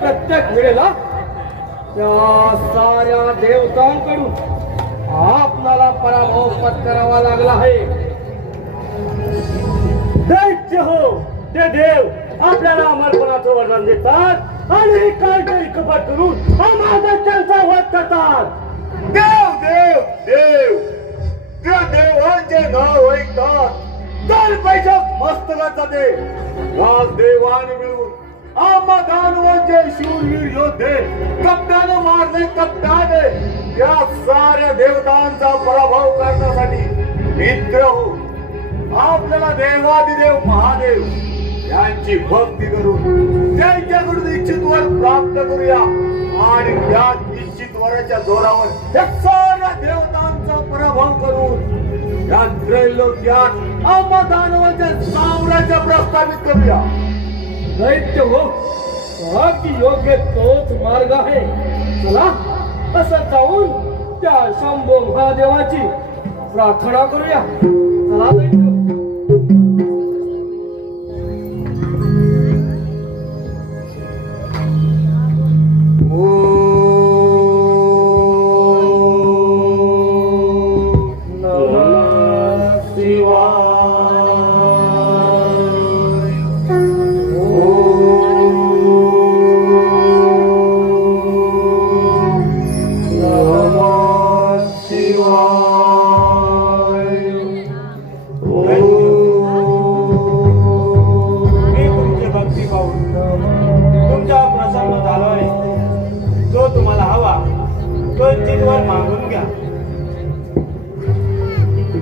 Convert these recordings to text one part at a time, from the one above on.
प्रत्येक वेळेला त्या साऱ्या देवतांकडून आपणाला पराभव पत्करावा लागला आहे. दैत्य हो, ते देव आपल्याला अमरपणाचं वर्णन देतात आणि काहीतरी कपट करून आम्हाला त्यांचा वध करतात. देव देव देव त्या देवांचे नाव ऐकतात तर पैसा मस्तकाचा देव या देवाने मिळून आम्हा दानवांचे शूरवीर योद्धे कप्प्यानं मारले. कप्प्याने या साऱ्या देवतांचा पराभव करण्यासाठी मित्र हो आपल्याला देवादिदेव महादेव यांची भक्ती करून त्यांच्याकडून इच्छित वर प्राप्त करूया आणि त्या इच्छित वराच्या जोरावर या साऱ्या देवतांचा पराभव करून या त्रैलोक्यात आम्हा दानवांच्या साम्राज्य प्रस्थापित करूया. दैत्य हो, अगदी योग्य तोच मार्ग आहे. चला असं जाऊन त्या शंभो महादेवाची प्रार्थना करूया. चला दैत्य.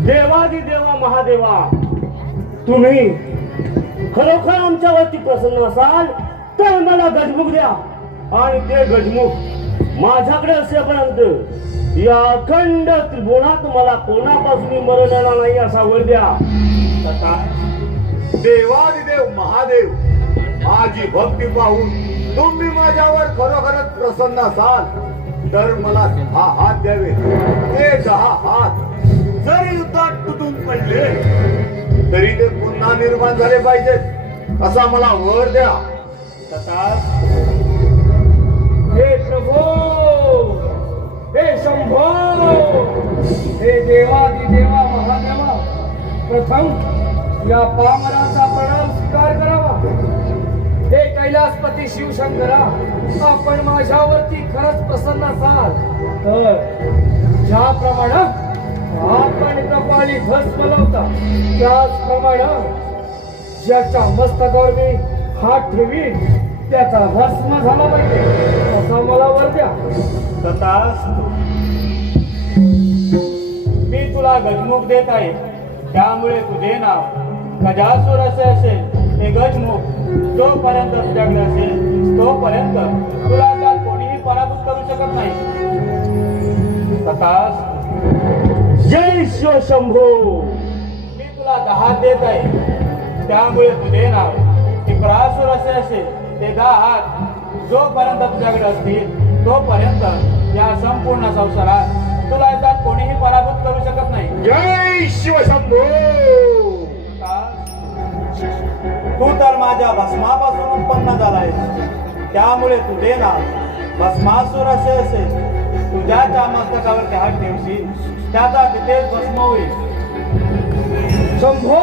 देवादिदेवा महादेवा, तुम्ही खरोखर आमच्यावरती प्रसन्न असाल तर मला गजमुख द्या आणि ते गजमुख माझ्याकडे असेपर्यंत या अखंड त्रिभुवनात मला कोणापासून मरण येणार नाही असा वर द्या. देवादिदेव महादेव माझी भक्ती पाहून तुम्ही माझ्यावर खरोखरच प्रसन्न असाल तर मला 10 हात द्यावे. ते 10 हात जरी युद्धात तुटून पडले तरी ते पुन्हा निर्माण झाले पाहिजेत असा मला वर द्या. हे प्रभो, हे शंभो, हे देवादिदेवा महादेवा, प्रथम या पामराचा प्रणाम स्वीकार करावा. हे कैलासपती शिवशंकरा, आपण माझ्यावरती खरंच प्रसन्न असाल तर ज्याप्रमाणे आपण कपाळी भस्म लावता त्याचप्रमाणे ज्याच्या मस्तकावर मी हात ठेवी त्याचा भस्म झाला पाहिजे असा मला वर द्या. मी तुला गजमुख देत आहे त्यामुळे तुझे नाव गजासूर असे असेल. हे गजमुख जोपर्यंत तुझ्याकडे असेल तोपर्यंत तुला त्यात कोणीही पराभूत करू शकत नाही. जय शिव शंभो. मी तुला 10 देत आहे त्यामुळे तुझे नाव त्रिपुरासूर असे असेल. ते 10 हात जोपर्यंत तुझ्याकडे असतील तोपर्यंत या संपूर्ण संसारात तुला त्यात कोणीही पराभूत करू शकत नाही. जय शिवशंभो. तू तर माझ्या भस्मापासून उत्पन्न झालाय त्यामुळे तुझे नाव भस्मासूर असे असेल. तुझ्या ज्या मस्तकावर हात ठेवशील त्याचा तिथेच भस्म होईल. शंभो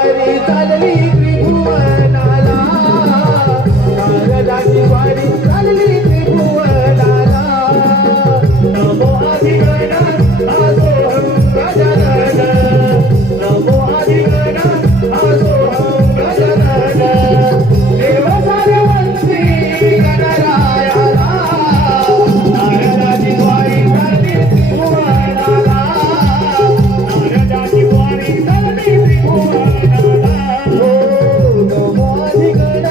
वारी चालली त्रिभुवनाला, नारदाची वारी चालली त्रिभुवनाला. नमो आदिगण असोहं गजानन, नमो आदिगण असोहं गजानन. देव सार्वंशी गणरायाला, नारदाची वारी चालली त्रिभुवनाला, नारदाची वारी चालली त्रिभुवनाला. नमो आदिगण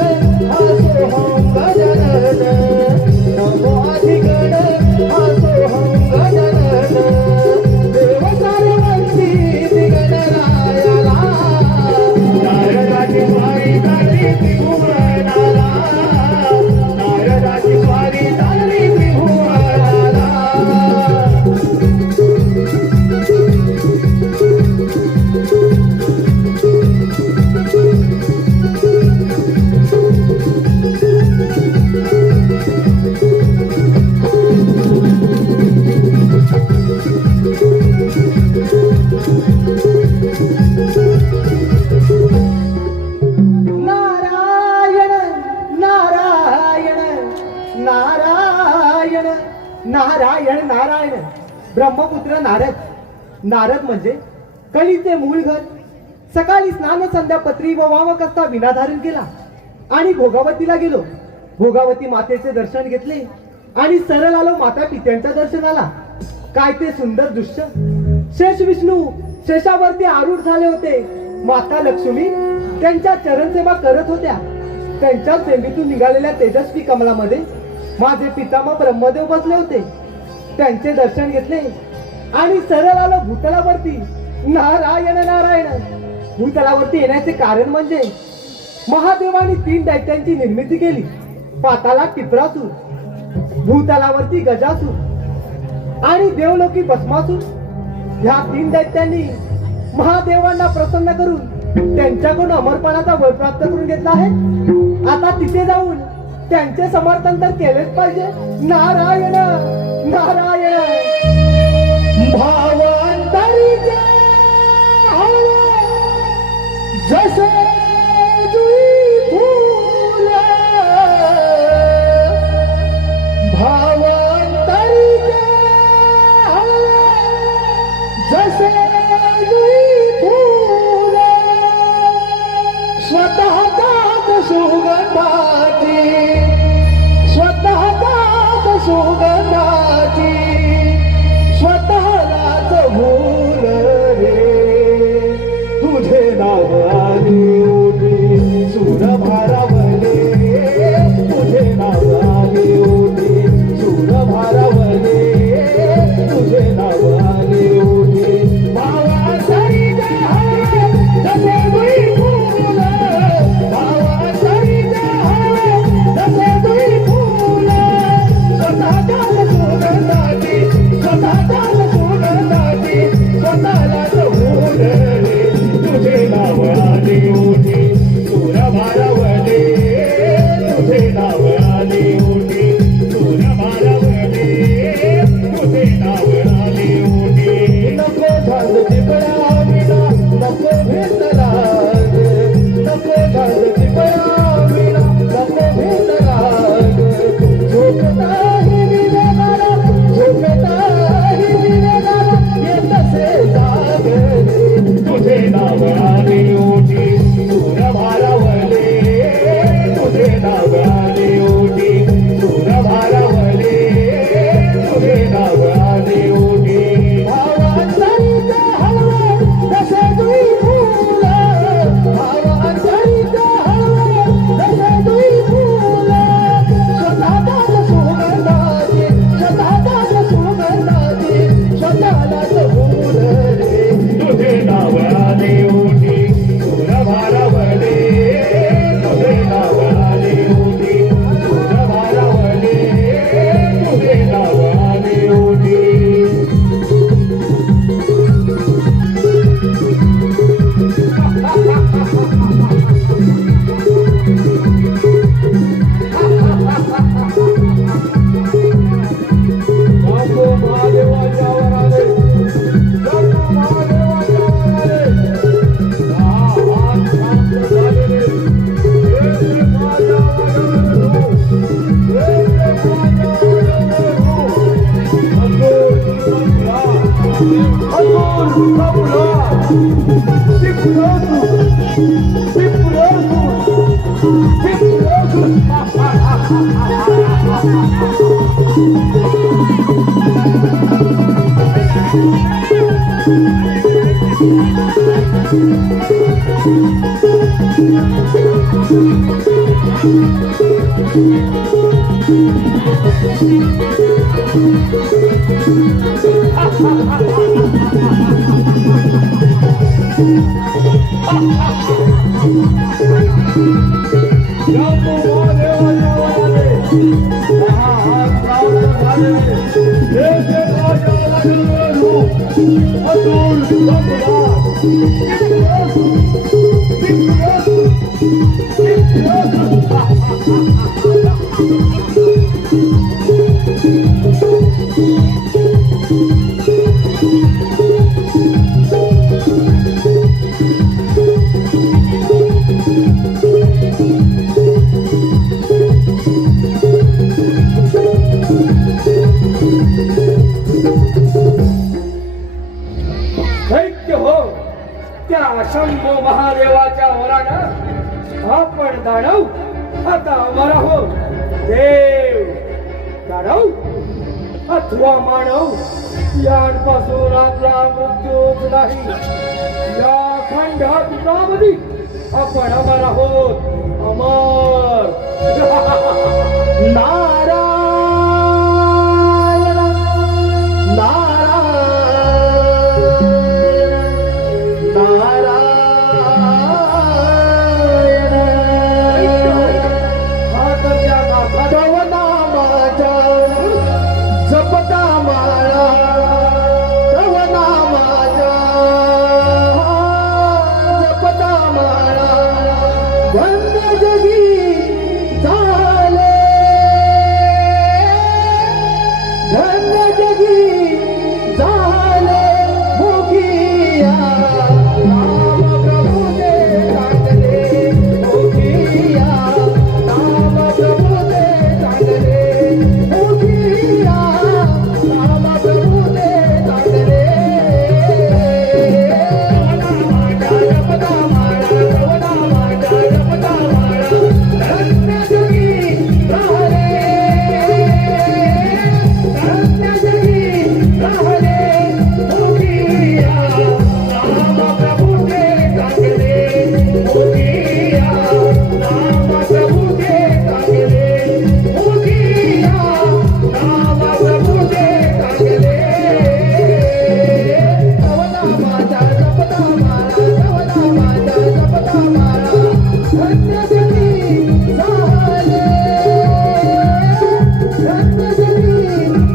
असोहं गजानन, नमो आदिगण असोहं गजानन. देव सार्वंशी गणरायाला, नारदाची वारी चालली त्रिभुवनाला, नारदाची वारी चालली त्रिभुवनाला. नारायण नारायण नारायण नारायण नारायण. ब्रह्मपुत्र नारद. नारद म्हणजे कळीचे मूळ घर. सकाळी स्नान संध्या पत्री व वामक असता विना धारण केला आणि भोगावतीला गेलो. भोगावती मातेचे दर्शन घेतले आणि सरळ आलो माता पित्यांच्या दर्शनाला. काय ते सुंदर दृश्य. शेष विष्णू शेषावरती आरूढ झाले होते. माता लक्ष्मी त्यांच्या चरणसेवा करत होत्या. त्यांच्या सेवेतून निघालेल्या तेजस्वी कमलामध्ये माझे पितामह ब्रह्मदेव बसले होते. त्यांचे दर्शन घेतले आणि सरळ आलो भूतलावरती. नारायण नारायण. भूतलावरती येण्याचे कारण म्हणजे महादेवाने 3 दैत्यांची निर्मिती केली. पाताला टिपरासूर, भूतलावरती गजासूर आणि देवलोकी भस्मासूर. ह्या 3 दैत्यांनी महादेवांना प्रसन्न करून त्यांच्याकडून अमरपणाचा वर प्राप्त करून घेतला आहे. आता तिथे जाऊन त्यांचे समर्थन तर केलेच पाहिजे. नारायण नारायण. भावांतरीचे हवे जसे जुई फूल, भावांतरीचे हवे जसे जुई फूल. स्वतः त्यात सुगंधाची, स्वतः त्यात सुगंधाची, स्वतःलाच भूल रे. तुझे नाव आली ओटी सूर भारावले, तुझे नाव आली ओटी सूर भारावले, तुझे नाव आली ओटी दैत्य हो, त्या शंभो महादेवाच्या वरानं आपण दानव आता अमर हो. देव दानव अथवा मानव यांपासून आपला मृत्यूच नाही. या खंडामध्ये आपण अमर आहोत. अमर नारायण नारायण नारायण. हा तर त्या नाथाचा तव नामाच्या जपता माळा, तव नामाच्या जपता माळा, धन्य जगी झाले, धन्य जगी झाले मुखिया. नाम प्रभु दे चांगले मुखिया, नाम प्रभु दे चांगले मुखिया, नाम प्रभु दे चांगले. नामाच्या जपता माळा, तव नामाच्या जपता माळा, धन्य जगी झाले, धन्य जगी झाले मुखिया. नाम प्रभु दे चांगले मुखिया, नाम प्रभु दे चांगले मुखिया, नाम प्रभु दे चांगले. तव नामाच्या जपता माळा, तव नामाच्या जपता माळा, धन्य जगी झाले, धन्य जगी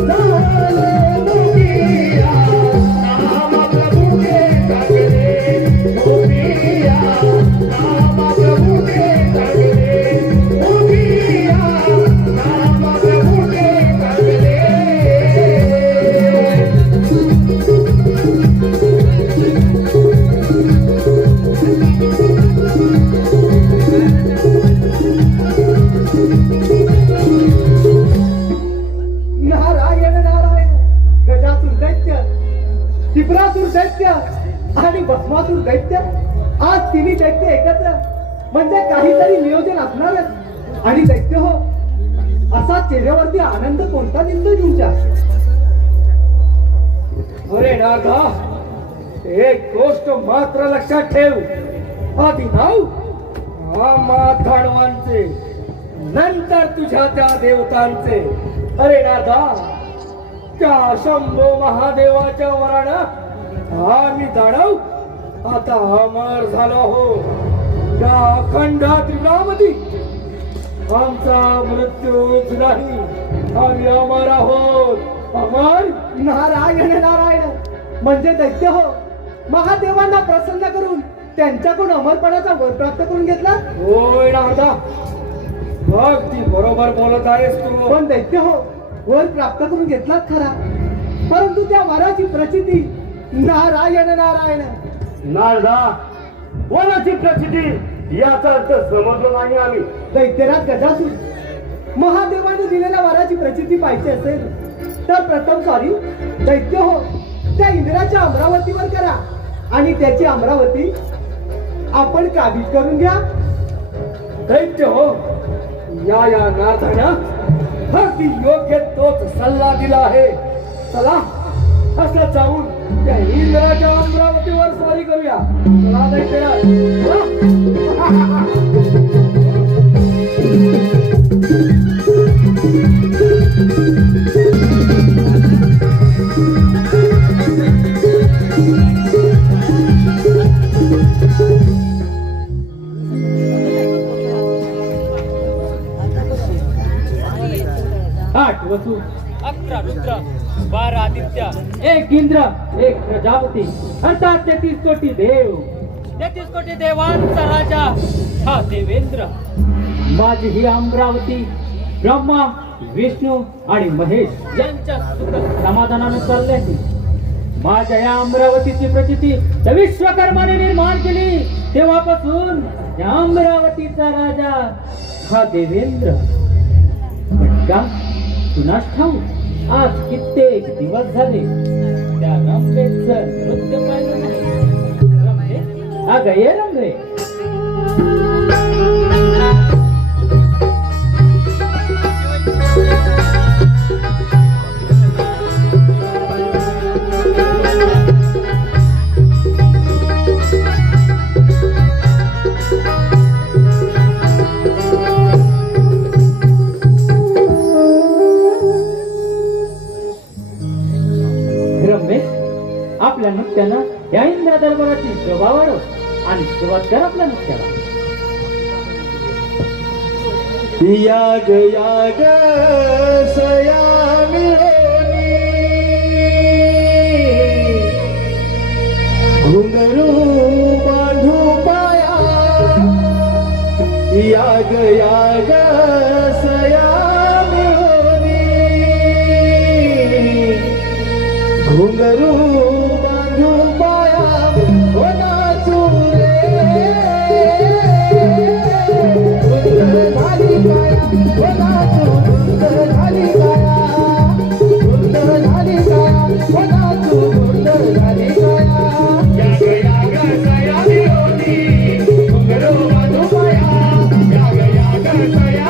झाले मुखिया. नाम प्रभु दे चांगले मुखिया, नाम प्रभु दे चांगले मुखिया, नाम प्रभु दे चांगले. नारायण नारायण. गजासुर दैत्य, त्रिपुरासुर दैत्य आणि भस्मासुर दैत्य, आज तिन्ही दैत्य एकत्र म्हणजे काहीतरी नियोजन असणारच. आणि दैत्य हो, असा चेहऱ्यावरती आनंद कोणता दिसतोय तुमच्या? अरे नागा, एक गोष्ट मात्र लक्षात ठेव. आधी नाव आम्हा धाडवांचे, नंतर तुझ्या त्या देवतांचे. अरे नागा, त्या शंभो महादेवाच्या वरानं आम्ही दानव आता अमर झालो हो. त्या अखंड त्रिपुरामध्ये आमचा मृत्यूच नाही. आम्ही अमर आहोत. अमर. नारायण नारायण. म्हणजे दैत्य हो, महादेवांना प्रसन्न करून त्यांच्याकडून अमरपणाचा वर प्राप्त करून घेतला. होय नागा, अगदी बरोबर बोलत आहेस तू. पण दैत्य हो, वर प्राप्त करून घेतलात खरा, परंतु त्या वराची प्रचिती नारायण नारायण. नारदा, वनाची प्रचिती याचा अर्थ समजलो नाही आम्ही. दैत्यराज गजासूर, महादेवाने दिलेल्या वराची प्रचिती पाहिजे असेल तर प्रथम सॉरी दैत्य हो, त्या इंद्राच्या अमरावतीवर करा आणि त्याची अमरावती आपण काबीज करून घ्या. दैत्य हो, या नाथानं अगदी योग्य तोच सल्ला दिला आहे. चला असं जाऊन त्या इंद्राच्या अमरावतीवर स्वारी करूया. चला दैत्य, आठ वसु 11 रुद्र 12 आदित्य 1 इंद्र 1 प्रजापती अर्थात 33 कोटी देव 33 कोटी देवांचा राजा हा देवेंद्र. माझी ही अमरावती ब्रह्मा विष्णू आणि महेश यांच्या सुख समाधानाने चालल्याची. माझ्या या अमरावतीची प्रचिती त्या विश्वकर्माने निर्माण केली तेव्हापासून या अमरावतीचा राजा हा देवेंद्र. पण का कुणास ठाऊक आज कित्येक दिवस झाले त्या रंभेचं नृत्य पाहिलं नाही. रंभे अगं ये रंभे. आपल्या नृत्यानं या इंद्र दरबाराची शोभा वाढव आणि सुरुवात कर आपल्या नृत्याला. याग याग सया मिळोनी घुंगरू बांधू पाया. याग याग सया मिळोनी घुंगरू बांधू पाया. हो नाचू रे धुंद झाली काया. हो नाचू धुंद झाली काया. धुंद झाली काया. हो नाचू धुंद झाली काया. याग याग सया मिळोनी घुंगरू बांधू पाया. याग याग सया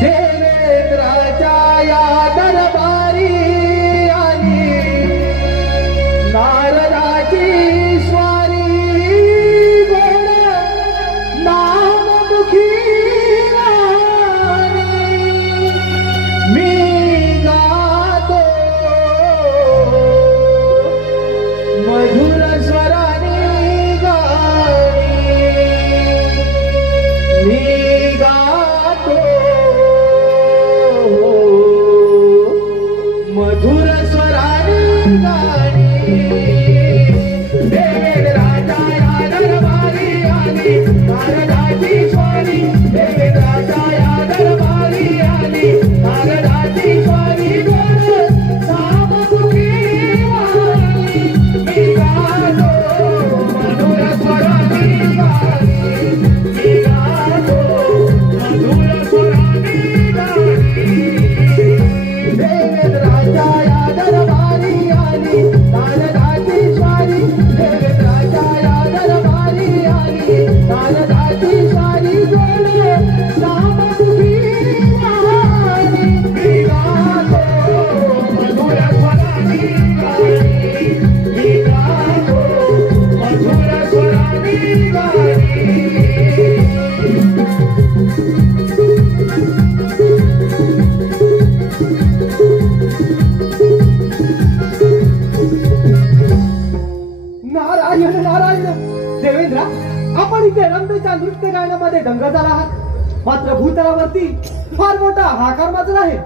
देवेंद्राच्या या दरबारी आली नारदाची स्वारी गोड नाममुखी राणी. मी गातो मधुर स्वराने गाणी. मी गातो मधुर स्वराने गाणी. देवेंद्राच्या या दरबारी आली नारदाची स्वारी. देवेंद्राच्या या दरबारी आली नारदाची स्वारी गोड नाममुखी वाणी. मी गातो मधुर स्वराने गाणी. मी गातो मधुर स्वराने गाणी. देवेंद्राच्या या दरबारी आली नारदाची स्वारी. देवेंद्राच्या या दरबारी आली नारदाची स्वारी गोड नाममुखी वाणी. मी गातो मधुर स्वराने गाणी. मी गातो मधुर स्वराने गाणी. नारायण नारायण. देवेंद्रा, आपण इथे रंबेच्या नृत्य गायनामध्ये दंगल झाला आहात, मात्र भूतलावरती फार मोठा हाकार वाजला आहे.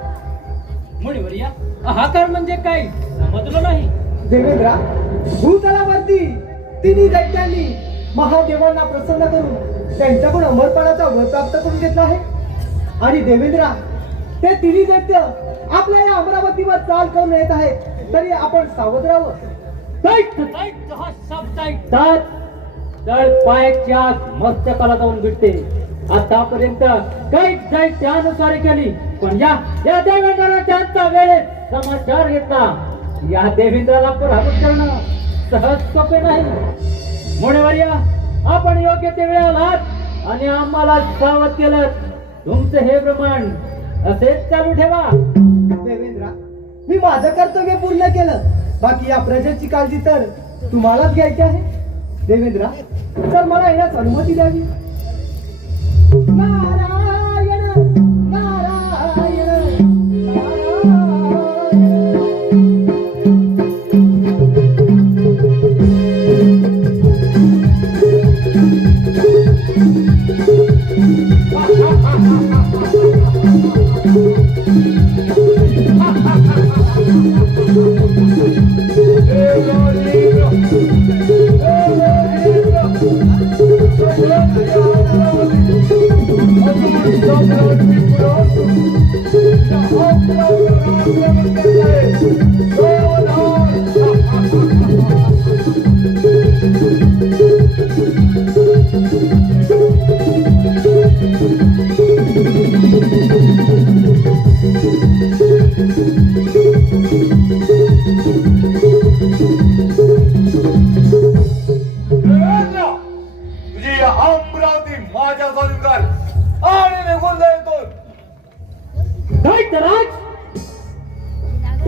मुनिवर्या, हाकार म्हणजे काय समजलं नाही. देवेंद्रा, भूतलावरती तिन्ही दैत्यांनी महादेवांना प्रसन्न करून त्यांच्याकडून अमरपणाचा वर प्राप्त करून घेतला आहे. आणि देवेंद्रा, ते तिन्ही दैत्य आपल्या या अमरावतीवर चाल करून येत आहेत, तरी आपण सावध राहावं. तर पायाच्या मस्तकाला जाऊन भेटते. आतापर्यंत काही जाईल त्यानुसार केली, पण या देवेंद्राला त्यांचा वेळेत समाचार घेतला. या देवेंद्राला पराभूत करणं सहज सोपे नाही. मुनिवर्या, आपण योग्य ते वेळ आलात आणि आम्हाला सावध केलं. तुमचं हे प्रमाण असेच चालू ठेवा. देवेंद्रा, मी माझं कर्तव्य पूर्ण केलं. बाकी या प्रजेची काळजी तर तुम्हालाच घ्यायची आहे. देवेंद्रा, तर मला येण्यास अनुमती द्यावी. नारायण नारायण नारायण. तुझी अमरावती माझ्या स्वाधीन आणि निघून जाईल.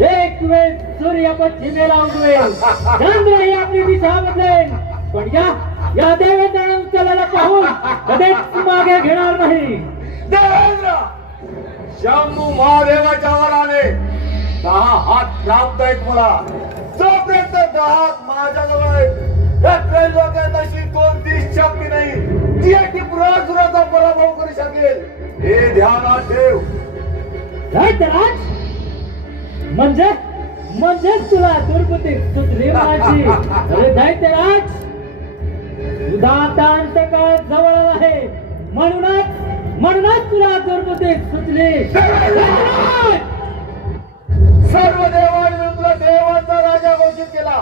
एक वेळ सूर्य पश्चिमेला उगवेल, चंद्र ही आपली दिशा बदलेल, पण या देवेंद्रानं उचलला पाहून कधीच मागे घेणार नाही. देवेंद्र, शंभू महादेवाच्या वराने 10 हात प्राप्त आहेत मला. जोपर्यंत 10 हात माझ्याजवळ आहेत, या त्रैलोक्यात अशी कोणती शक्ती नाही जी या त्रिपुरासुराचा पराभव करू शकेल. हे ध्यानात ठेव. म्हणजे तुला दुर्बुद्धी सुचली माझी. अरे दैत्यराज, तुझा आता अंतकाळ जवळ आहे, म्हणूनच तुला दुर्बुद्धी सुचली. सर्व देवांनी तुला देवांचा राजा घोषित केला.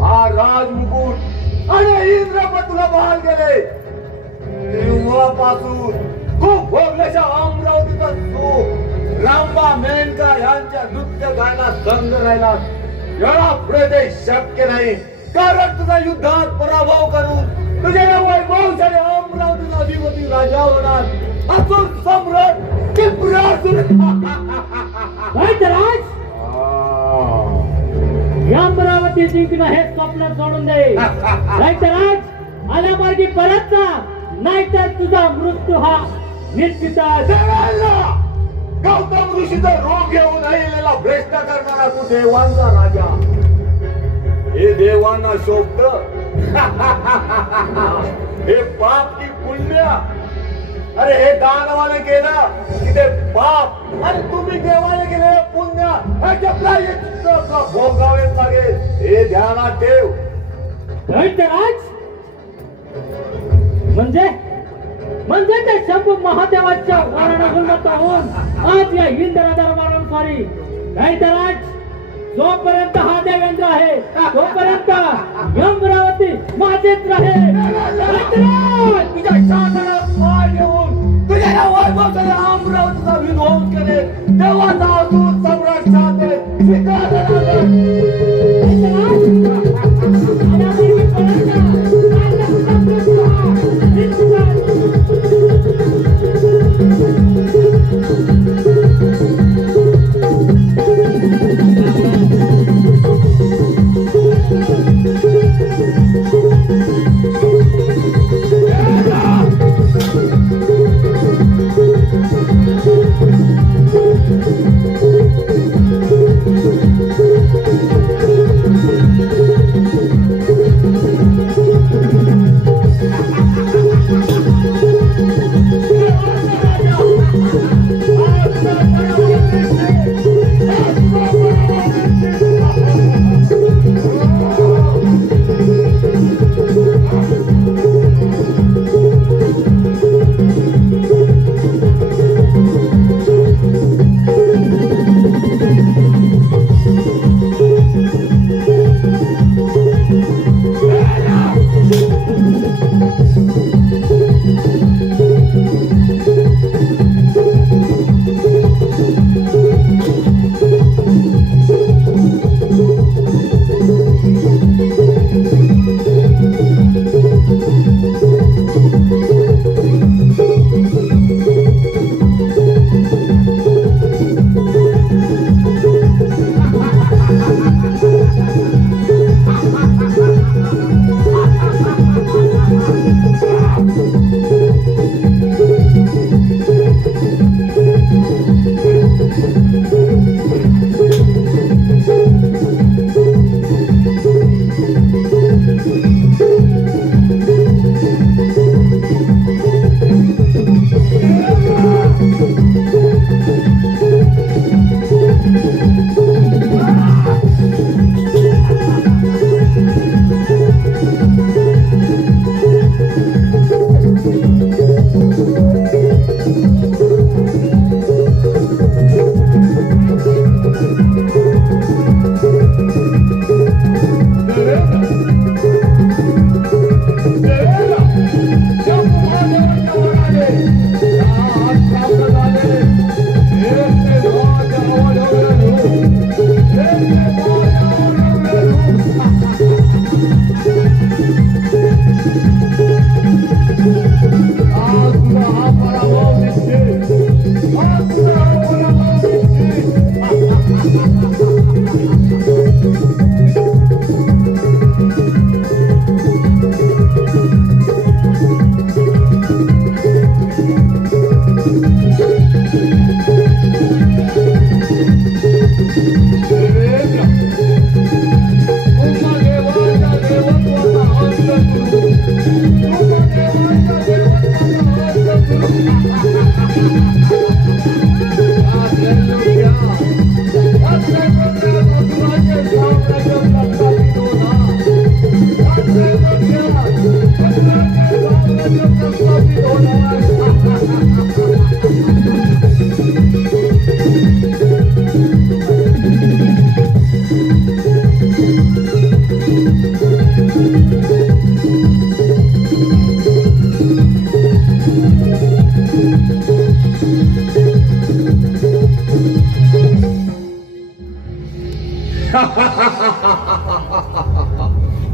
हा राजमुकुट आणि इंद्रपद तुला बहाल केले. तेव्हापासून खूप भोगल्याच्या अमरावतीचा सुख रामबा मेनका यांच्या नृत्य गायला संग राहिला. याला पुढे ते शक्य नाही, कारण तुझा युद्धात पराभव करून तुझ्या वैभवशाली अमरावतीचा अधिपती राजा होणार. असून सम्राट की पुरासुर राज या अमरावती जिंकणं हे स्वप्न सोडून दे. राज आल्या मार्गी परत जा, नाहीतर तुझा मृत्यू हा निश्चितच. गौतम ऋषीचा रोग घेऊन राहिलेला भ्रष्ट करणारा तू देवांचा राजा. हे देवांना शोभत. हे पाप की पुण्य. अरे हे दानवाने केलं की ते पाप आणि तुम्ही देवाने केलेलं पुण्य ह्याच्या प्रायश्चित्त भोगावे लागेल. हे ध्यानात ठेव. राज म्हणजे त्या शंभू महादेवाच्या वर्णगुणवत्ता होऊन आज या इंद्र दरबारावर स्वारी. राज जोपर्यंत हा देवेंद्र आहे तोपर्यंत अमरावती माझेच राहील. तुझ्या शासनात पाय ठेवून तुझ्या या वैभवशाली अमरावतीचा विध्वंस करेल. देवाचा दूत सम्राट शांते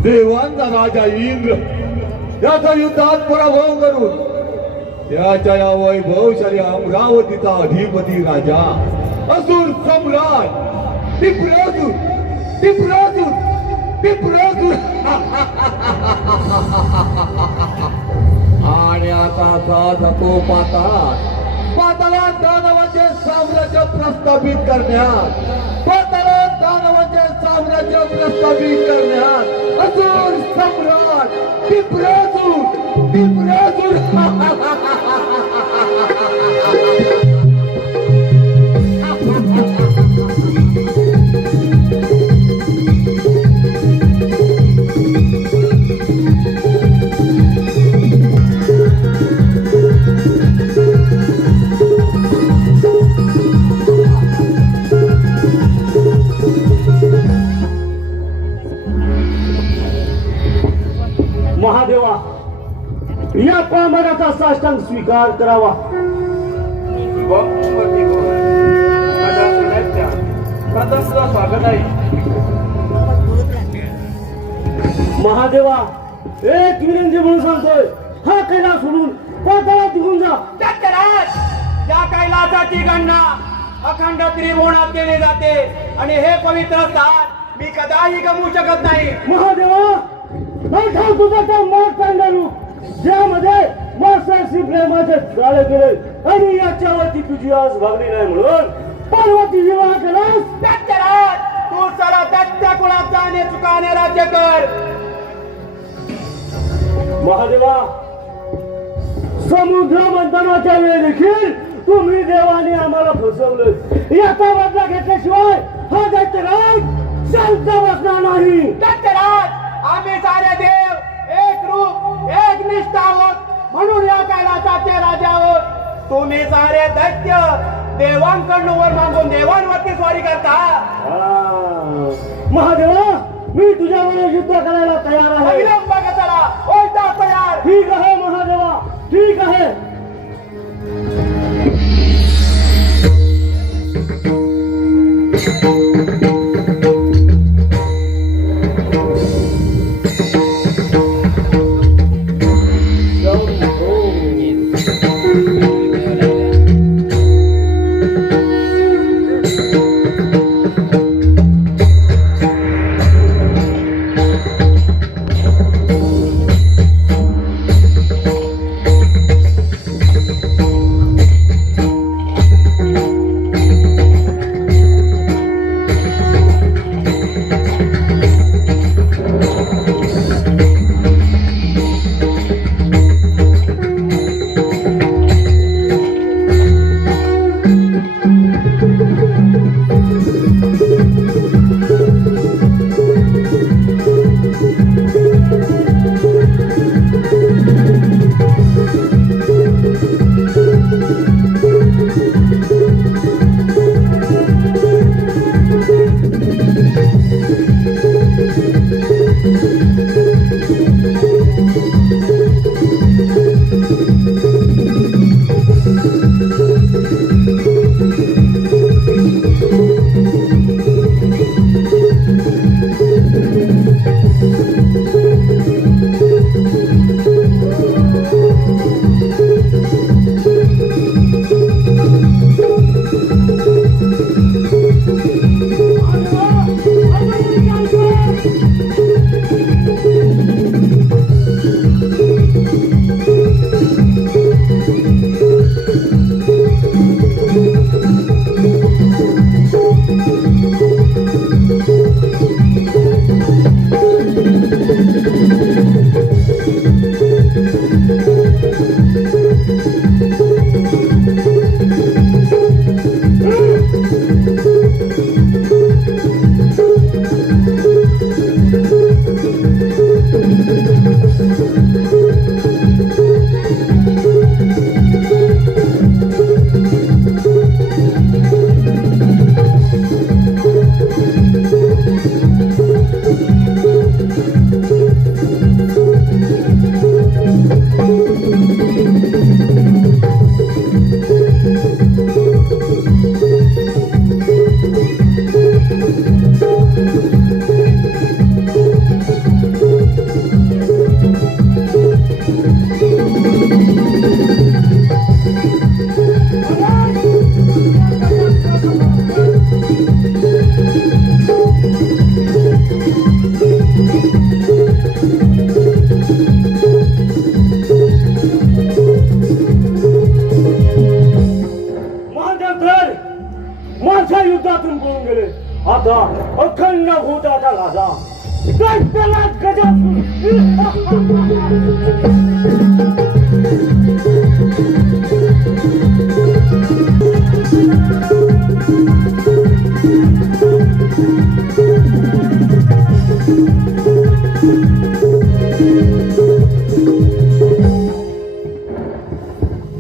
देवांचा राजा इंद्र याचा युद्धात पराभव करून त्याच्या या वैभवशाली अमरावतीचा अधिपती राजा असुर सम्राट टिपरासुर टिपरासुर टिपरासुर आणि आता जातो पाताळात दानवाचे साम्राज्य प्रस्थापित करण्यात असुर सम्राट टिपरासुर टिपरासुर महादेवा, या पामराचा साष्टांग स्वीकार करावा. शुभमती भवन. माझ्या पुण्याच्या प्रथम तुझं स्वागत आहे. महादेवा, एक विनंती म्हणून सांगतोय, हा कैलास सोडून पाताळात निघून जा. त्याच त्या कैलासाची गणना अखंड त्रिभुवनात केली जाते आणि हे पवित्र स्थान मी कदाही गमवू शकत नाही. महादेवा, बैठा तुझा त्या मोठ पांडरू ज्यामध्ये मासाशी प्रेमाचे जाळे केले आणि याच्यावरती तुझी आज भागली नाही म्हणून पार्वती जीवा केलास. तू सर्व त्याच्या कुळाचा आणि चुकाने राज्य कर. महादेवा, समुद्र मंथनाच्या वेळी देखील तुम्ही देवाने आम्हाला फसवलं. याचा बदला घेतल्याशिवाय हा दैत्यराज शांत बसणार नाही. आम्ही सारे देव एक रूप एक निष्ठ आहोत म्हणून या कैलासाचे राजा आहोत. तुम्ही सारे दैत्य देवांकडून वर मागून देवांवरती स्वारी करता. महादेवा, मी तुझ्यावर युद्ध करायला तयार आहे. विलंब कशाला? ओढता तयार. ठीक आहे महादेवा, ठीक आहे. माझ्या युद्धातून पळून गेले. आता अखंड भूताचा राजा दैत्याला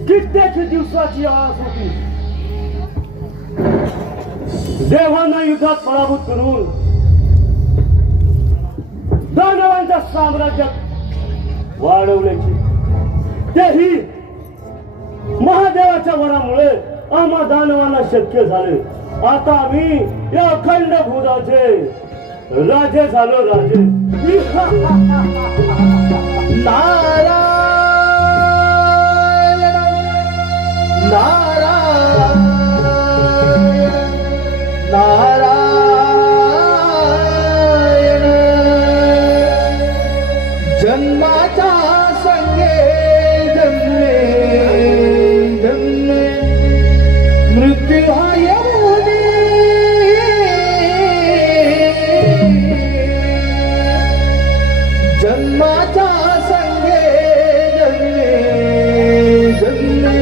कित्येक दिवसाची आस होती. देवांना युद्धात पराभूत करून दानवांच्या साम्राज्यात वाढवल्याची, तेही महादेवाच्या वरामुळे आम्हा दानवांना शक्य झाले. आता आम्ही या अखंड भूताचे राजे झालो. राजे नारायण नारायण नारायण जन्माच्या संगे जन्मे जन्मे मृत्यू हा येऊनी जन्माच्या संगे जन्मे जन्मे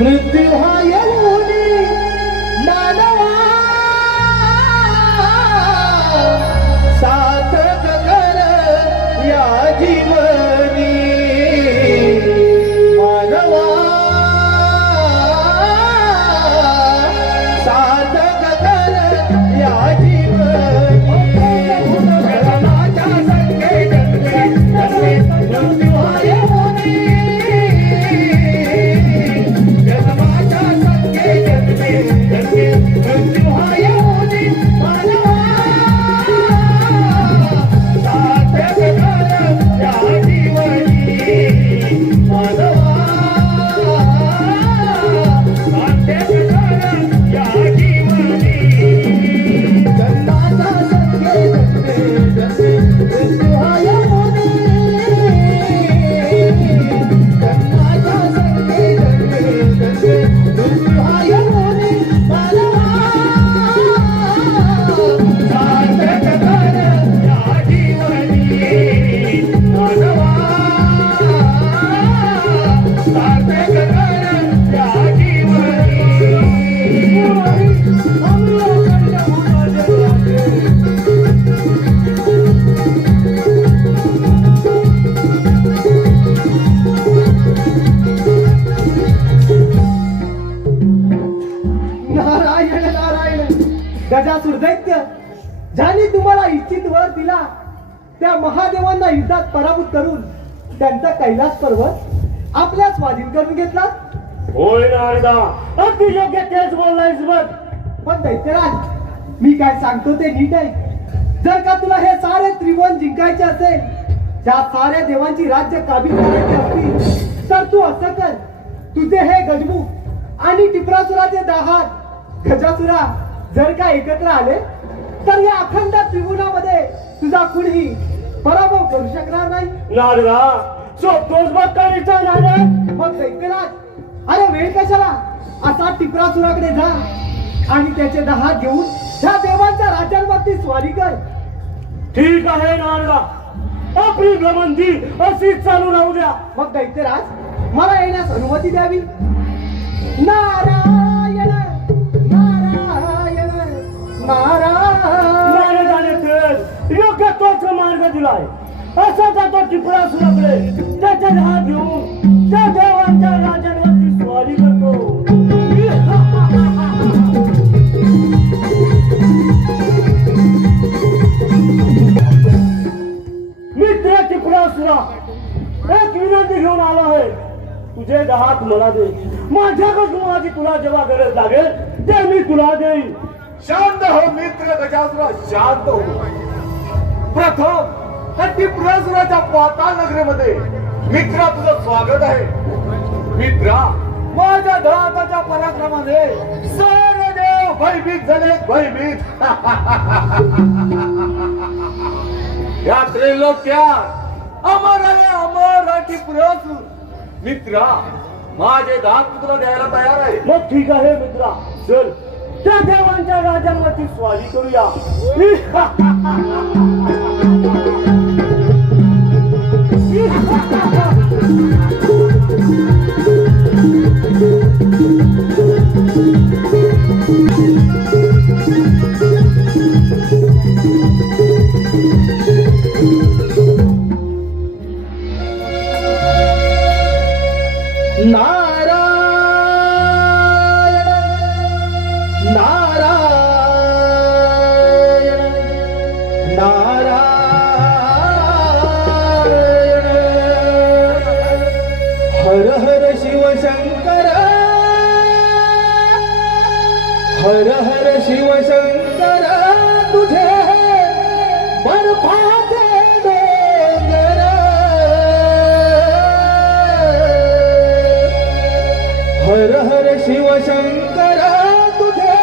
मृत्यू हा येऊनी मानवा सार्थक कर या जीवनी मानवा सार्थक कर या जीवनी जन्माच्या संगे जन्मे जन्मे मृत्यू हा येऊनी जन्माच्या संगे जन्मे जन्मे मृत्यू हा येऊनी मानवा सार्थक कर या जीवनी मानवा सार्थक कर या जीवनी जन्माच्या संगे जन्मे जन्मे मृत्यू हा येऊनी जन्माच्या संगे जन्मे जन्मे मृत्यू हा येऊनी मानवा सार्थक कर या जीवनी मानवा सार्थक कर या जीवनी नारायण नारायण गजासुर दैत्य ज्याने तुम्हाला इच्छित वर दिला त्या महादेवांना युद्धात पराभूत करून त्यांचा कैलास पर्वत आपल्या स्वाधीन करून घेतला. होय नारदा, अगदी योग्य तेच बोललायस बघ. पण दैत्यराज मी काय सांगतो ते नीट आहे. जर का तुला हे सारे त्रिभुवन जिंकायचे असेल, त्या साऱ्या देवांची राज्य काबीज करायची असतील, तर तू असं कर. तुझे हे गजमुख आणि टिपरासुराचे दाहात गजासुरा जर का एकत्र आले तर या अखंड त्रिभुवनामध्ये तुझा कुणीही पराभव करू शकणार नाही. नारदा, तोच बघ काढीचा नारद. मग दैत्यराज, अरे वेळ कशाला, असा टिपरासुराकडे जा आणि त्याचे दाहात घेऊन त्या देवांच्या राज्यांवरती स्वारी कर. ठीक आहे नारदा, आपली भ्रमंती अशीच चालू राहू द्या. मग दैत्यराज मला येण्यास अनुमती द्यावी. नारायण नारायण नारायण नारदाने तर योग्य तोच मार्ग दिलाय. असा जातो टिपरासुराकडे, त्याच्या हात घेऊन त्या देवांच्या राज्यांवरती स्वारी करतो. मित्र टिपरासुरा, एक विनंती घेऊन आलो आहे. तुझे हात मला दे. माझ्याकडून माझी तुला जेव्हा गरज लागेल ते मी तुला देईन. शांत हो मित्र गजासुरा, शांत हो. प्रथम टिपरासुराच्या पाताळ नगरीमध्ये मित्रा तुझं स्वागत आहे. मित्रा, माझ्या दहाताच्या पराक्रमाने सारे देव भयभीत झाले, भयभीत. या त्रैलोक्यात अमर आहे, अमर आहे टिपरासुर. मित्रा, माझे दात तुला द्यायला तयार आहे. मग ठीक आहे मित्रा, चल त्या देवांच्या राजांवरती स्वारी करूया. हर हर शिव शंकर, हर हर शिव शंकर, तुझे बर्फाचे डोंगर. हर हर शिव शंकर, तुझे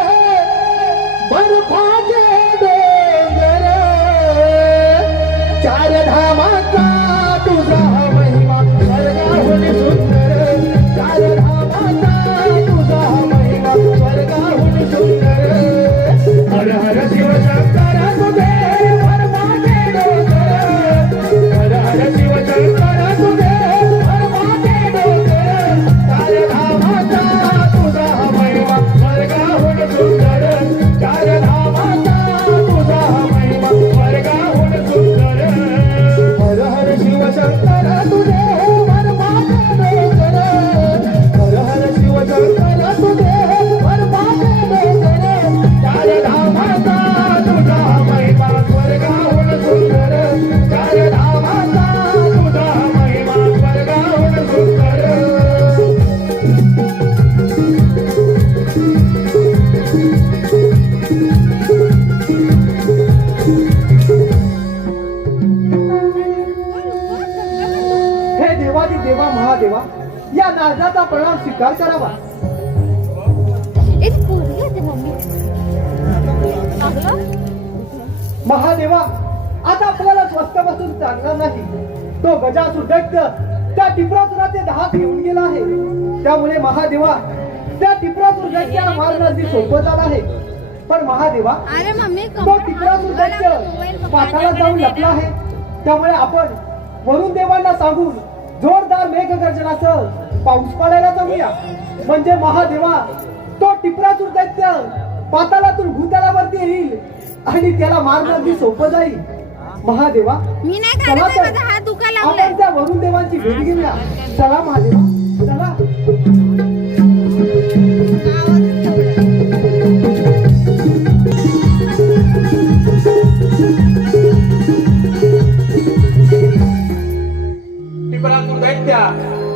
बर्फाचे डोंगर. चार धामाचा तुझा महिमा स्वर्गाहून सुंदर. चार धामाचा तुझा महिमा स्वर्गाहून सुंदर. हर हर शिव शंकर, तुझे बर्फाचे डोंगर. हर हर शिव शंकर, तुझे बर्फाचे डोंगर. चार धामाचा तुझा महिमा स्वर्गाहून सुंदर. चार धामाचा तुझा महिमा स्वर्गाहून सुंदर. हर हर शिव शंकर, तुझे बर्फाचे डोंगर. हर हर शिव शंकर, तुझे बर्फाचे डोंगर. चार धामाचा तुझा महिमा स्वर्गाहून सुंदर. चार धामाचा तुझा महिमा स्वर्गाहून सुंदर. हे देवादी देवा महादेवा, या नारदाचा प्रणाम स्वीकार करावा. एक पोरगी आहे मम्मी. लागलं? महादेवा, आता आपल्याला स्वस्त बसून चालणार नाही. तो गजासूर दैत्य त्या टिपरासुराचे दहात घेऊन गेला आहे. त्यामुळे महादेवा, त्या टिपरासुर दैत्याला मारण्याची सोबत आला आहे. पण महादेवा, अरे मम्मी तो टिपरासुर दैत्य पाताळात जाऊन लपला आहे. त्यामुळे आपण वरुण देवांना सांगून जोरदार मेघगर्जनासह पाऊस पाडायला जाऊया. म्हणजे महादेवा, तो टिपरासुर दैत्य पाताळातून भूतलावरती येईल आणि त्याला मारण्याची सोपं जाईल. महादेवा, मी नाही चला काढत तर आहे, माझा हात दुखायला लागलाय. आपण त्या वरुण देवांची भेट घेऊया. चला महादेवा, चला. टिपरासुर दैत्या,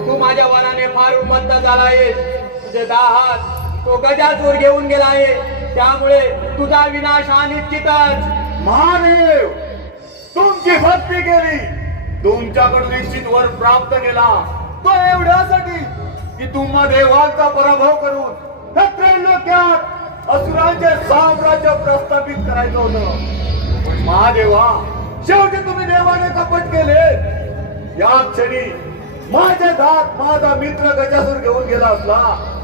तू माझ्या वनाने फार उमंत झाला आहेस. तुझे 10 हात तो गजासूर घेऊन गेला आहे. त्यामुळे तुझा विनाश हा निश्चितच. महादेव, तुमची भक्ती केली, तुमच्याकडून निश्चित वर प्राप्त केला. तो एवढ्यासाठी की तुम्हा देवांचा पराभव करून त्रैलोक्यात असुरांचे साम्राज्य प्रस्थापित करायचं होतं. पण महादेवा, शेवटी तुम्ही देवाने कपट केले. या क्षणी माझे दात माझा मित्र गजासूर घेऊन गेला असला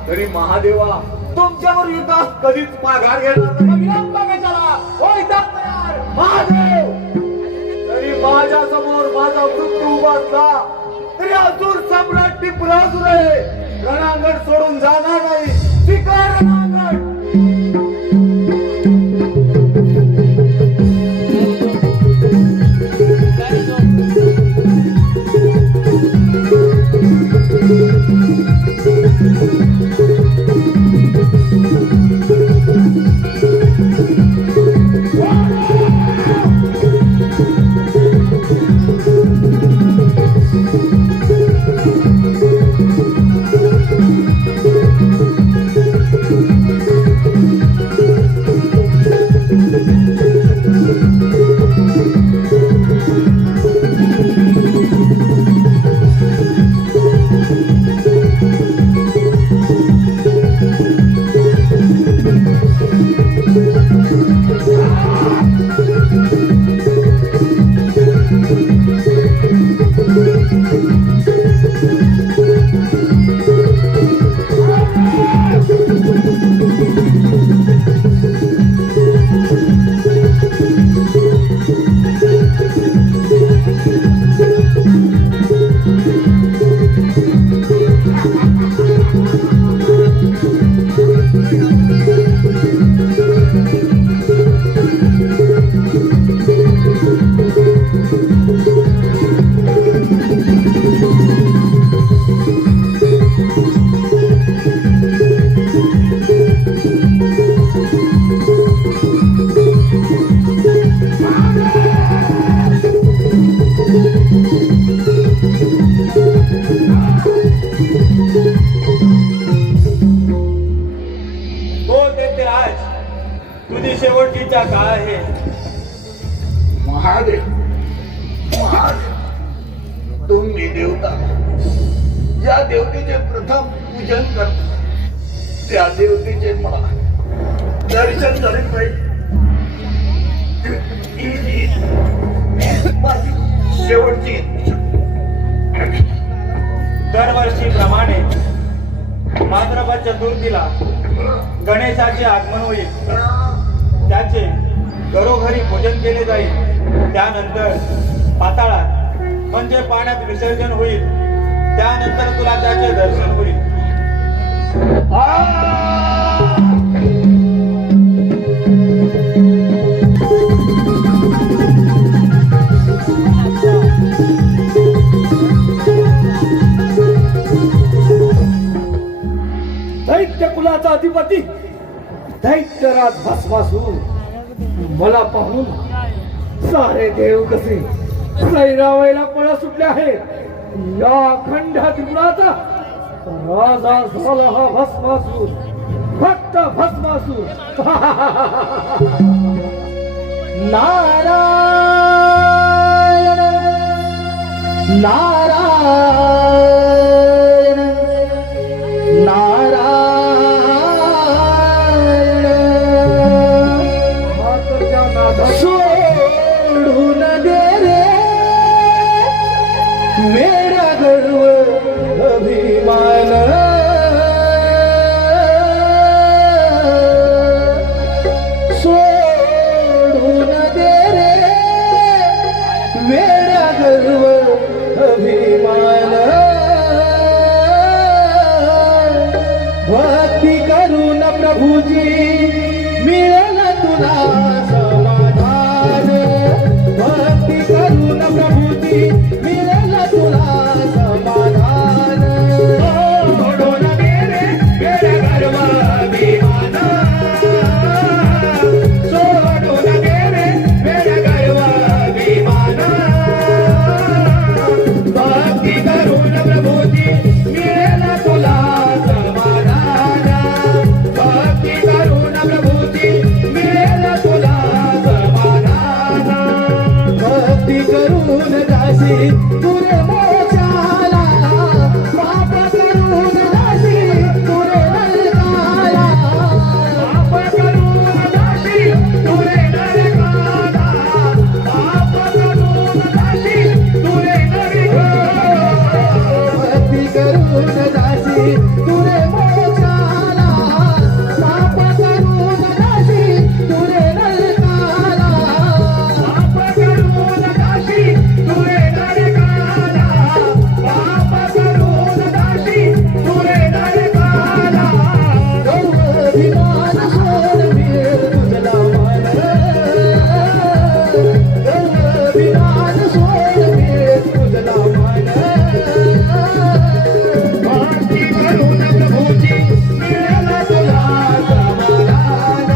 तरी महादेवा, तुमच्यावर युद्धास कधीच माघार घेणार नाही. विलंब कशाला? होय तयार. महादेव, तरी माझ्या समोर माझा मृत्यू उभा असला तरी असुर सम्राट टिपरासुर आहे. रणांगण सोडून जाणार नाही. स्वीकार रणांगण. राज, तुझी शेवटची इच्छा काय आहे? महादेव, महादेव, तुम्ही देवता, ज्या देवतेचे प्रथम पूजन करतो त्या देवतेचे मला दर्शन झाले पाहिजे. माझी शेवटची इच्छा. दरवर्षीप्रमाणे भाद्रपद चतुर्थीला गणेशाचे आगमन होईल. त्याचे घरोघरी पूजन केले जाईल. त्यानंतर पाताळात म्हणजे पाण्यात विसर्जन होईल. त्यानंतर तुला त्याचे दर्शन होईल. दैत्य कुलाचा अधिपती दैत्यराज भस्मासूर मला पाहून सारे देव कसे सैरावायला पळा सुटले आहेत. या अखंड त्रिपुराचा राजा झाला हा भस्मासूर, फक्त भस्मासूर. नारायण नारायण नारायण. मातरच्या नादात सोडून दे रे मेरा गर्व अभिमान. सोडून दे रे मेरा गर्व अभिमान. भक्ती करून प्रभूजी मिळेल तुला समाधान. भक्ती करून प्रभूजी मिळेल तुला समाधान. सोडून दे रे मेरा गर्व अभिमान. सोडून दे रे मेरा गर्व अभिमान. भक्ती करून प्रभूजी मिळेल तुला समाधान. भक्ती करून प्रभूजी मिळेल तुला समाधान. भक्ती करून दासी तुरे मोक्षाला. पाप करून दासी तुरे नरकाला. पाप करून दासी तुरे नरकाला. पाप करून दासी तुरे नरकाला. भक्ती करून दासी तुरे मोक्षाला. पाप करून दासी तुरे नरकाला. पाप करून दासी तुरे नरकाला. पाप करून दासी तुरे नरकाला. गौरविमान सोड मिळेल तुझला मान. गौरविमान सोड मिळेल तुझला मान. भक्ती करून प्रभूजी मिळेल तुला समाधान.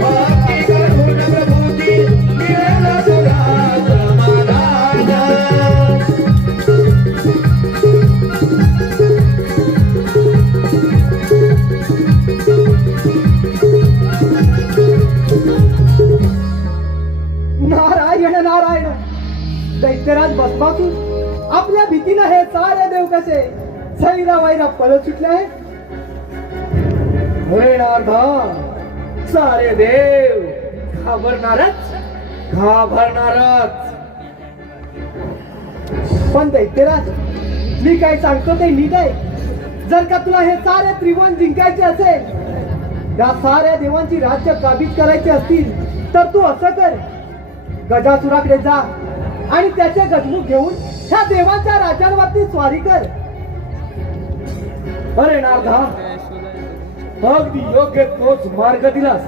भक्ती करून प्रभूजी मिळेल तुला समाधान. नारायण नारायण. दैत्यराज भस्मासूर आपल्या भीतीनं हे सारे देव कसे सैरावाईला पळत सुटले आहे. होय नारदा, सारे देव घाबरणारच घाबरणारच. पण दैत्यराज मी काय सांगतो ते नीट आहे. जर का तुला हे सारे त्रिभुवन जिंकायचे असेल, या साऱ्या देवांची राज्य काबीज करायची असतील, तर तू असं कर, गजासुराकडे जा आणि त्याचे गजमुख घेऊन ह्या देवांच्या राज्यांवरती स्वारी कर. अरे नारदा, अगदी योग्य तोच मार्ग दिलास.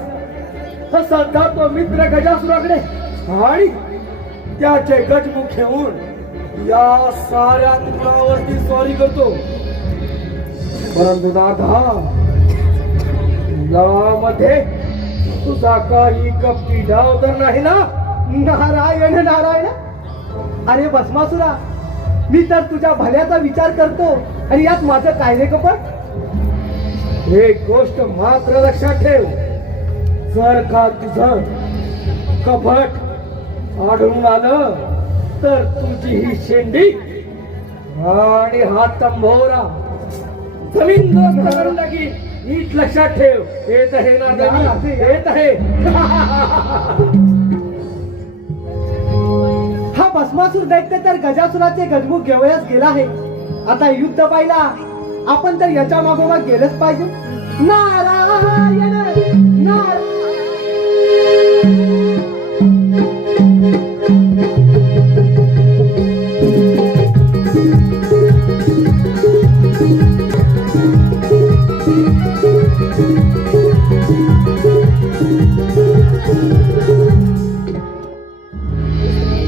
सध्या तो मित्र गजासुराकडे आणि त्याचे गजमुख घेऊन या साऱ्या तुकडावरती स्वारी करतो. परंतु नारदा, यामध्ये तुझा काही कपटी डाव तर नाही ना? नारायण नारायण. अरे भस्मासुरा, मी तर तुझ्या भल्याचा विचार करतो आणि यात माझं काय रे कपट. एक गोष्ट मात्र लक्षात ठेव, जर का तुझं कपट आढळून आलं तर तुझी ही शेंडी आणि हा तंबोरा जमीन दोस्त करून टाकी. नीट लक्षात ठेव. येत आहे ना जमीन, येत आहे. हा भस्मासूर दैत्य तर गजासुराचे गजमुख घेवयास गेला आहे. आता युद्ध पाहिला आपण तर याच्या मागोमाग गेलंच पाहिजे. नारायण नारायण.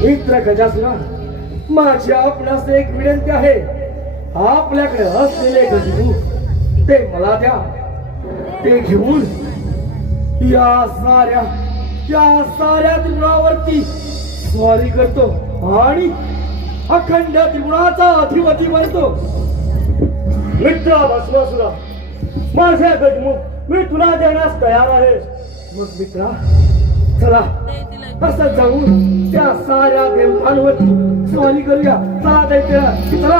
मित्र गजासुरा, माझी आपणास एक विनंती आहे. आपल्याकडे असलेले गजमुख ते मला द्या. ते घेऊन या साऱ्या त्रिगुणावरती स्वारी करतो आणि अखंड त्रिगुणाचा अधिपती बनतो. मित्र भस्मासुरा, माझे गजमुख मी तुला देण्यास तयार आहे. मग मित्रा, चला असं जाऊन त्या साऱ्या देवतांवरती स्वारी करूया. चला दैत्याला, चला.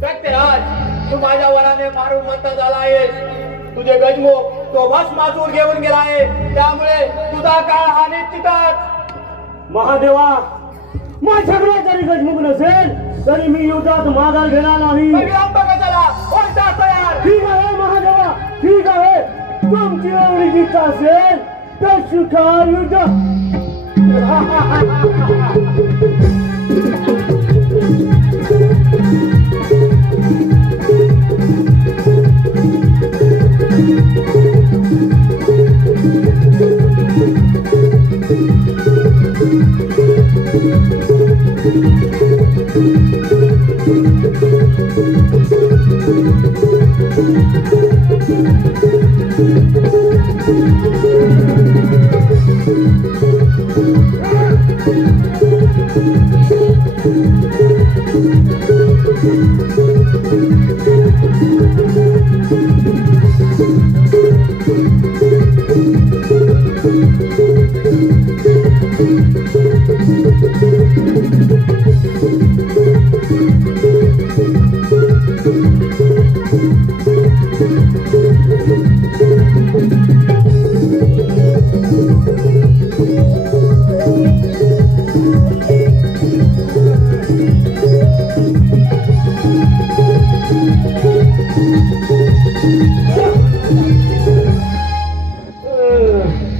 सत्यराज, तू माझ्या वराने मारून मंत झाला आहेस. तुझे गजमुख तो भस्मासूर घेऊन गेला आहे. त्यामुळे तुझा काळ हा निश्चितच. महादेवा, माझ्याकडे जरी गजमुख नसेल तरी मी युद्धात माघार घेणार नाही. विलंब कशाला? कोणता तयार? ठीक आहे महादेवा, ठीक आहे. तुमची एवढी इच्छा असेल तर शिखर युद्ध.